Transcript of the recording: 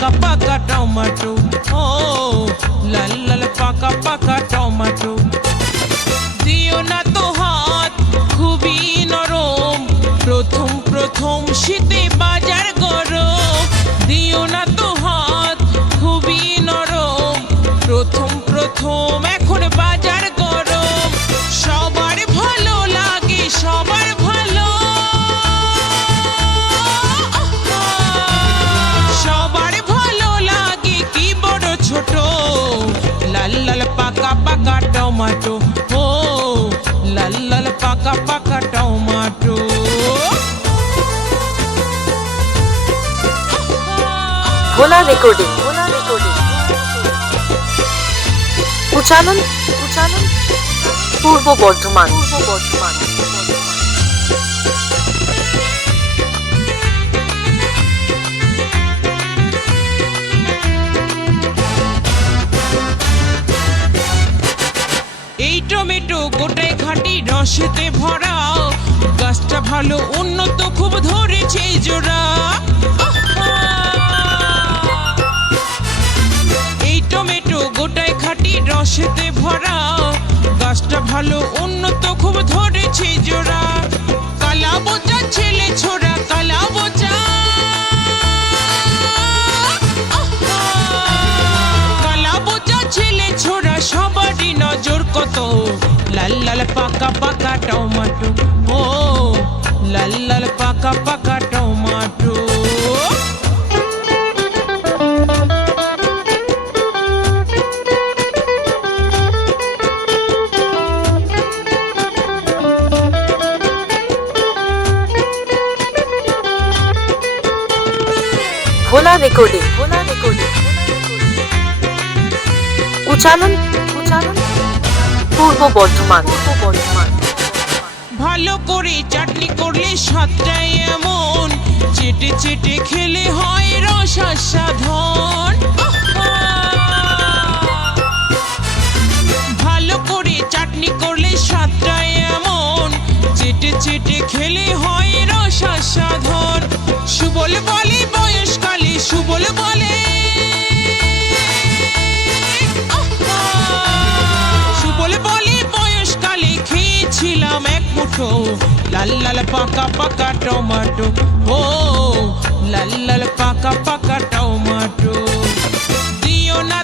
পাকা পাকা টমেটো, ও লাল লাল পাকা পাকা টমেটো। দিও না তো হাত, খুবই নরম, প্রথম প্রথম শীতে বাজার গরম। দিও না তো হাত, খুবই নরম, প্রথম প্রথম এখন বাজার গরম। সবার ভালো লাগে, সবার ভালো, সবার ভালো লাগে, কি বড় ছোট। লাল লাল পাকা পাকা টমেটো, ও লাল লাল পাকা পাকা টমেটো। ভোলা রেকর্ডিং, উচ্চারণ পূর্ব বর্ধমান। এই টমেটো গোটায় খাঁটি রসেতে ভরা, গাছটা ভালো উন্নত, খুব ধরেছে জোড়া। এই টমেটো গোটায় খাঁটি রসেতে ভরা, গাছটা ভালো উন্নত, খুব ধরেছে জোড়া। কালা বোচা ছেলে ছোড়া, কালা বোচা, কালা বোচা ছেলে ছোড়া, সবারই নজর কত। লাল লাল পাকা পাকা টমেটো, ও লাল লাল পাকা পাকা টমেটো। ভোলা রেকর্ডিং, উচ্চারণ পূর্ব বর্ধমান। ভালো করে চাটনি করলে স্বাদটা এমন, চেটে চেটে খেলে হয় রস আস্বাদন। ভালো করে চাটনি করলে স্বাদটা এমন, চেটে চেটে খেলে হয় রস আস্বাদন। সুবল বলে বয়সকালে, সুবল বলে, সুবল বলে বয়সকালে খেয়েছিলাম এক মুঠো। লাল লাল পাকা পাকা টমেটো, ও লাল লাল পাকা পাকা টমেটো। দিও না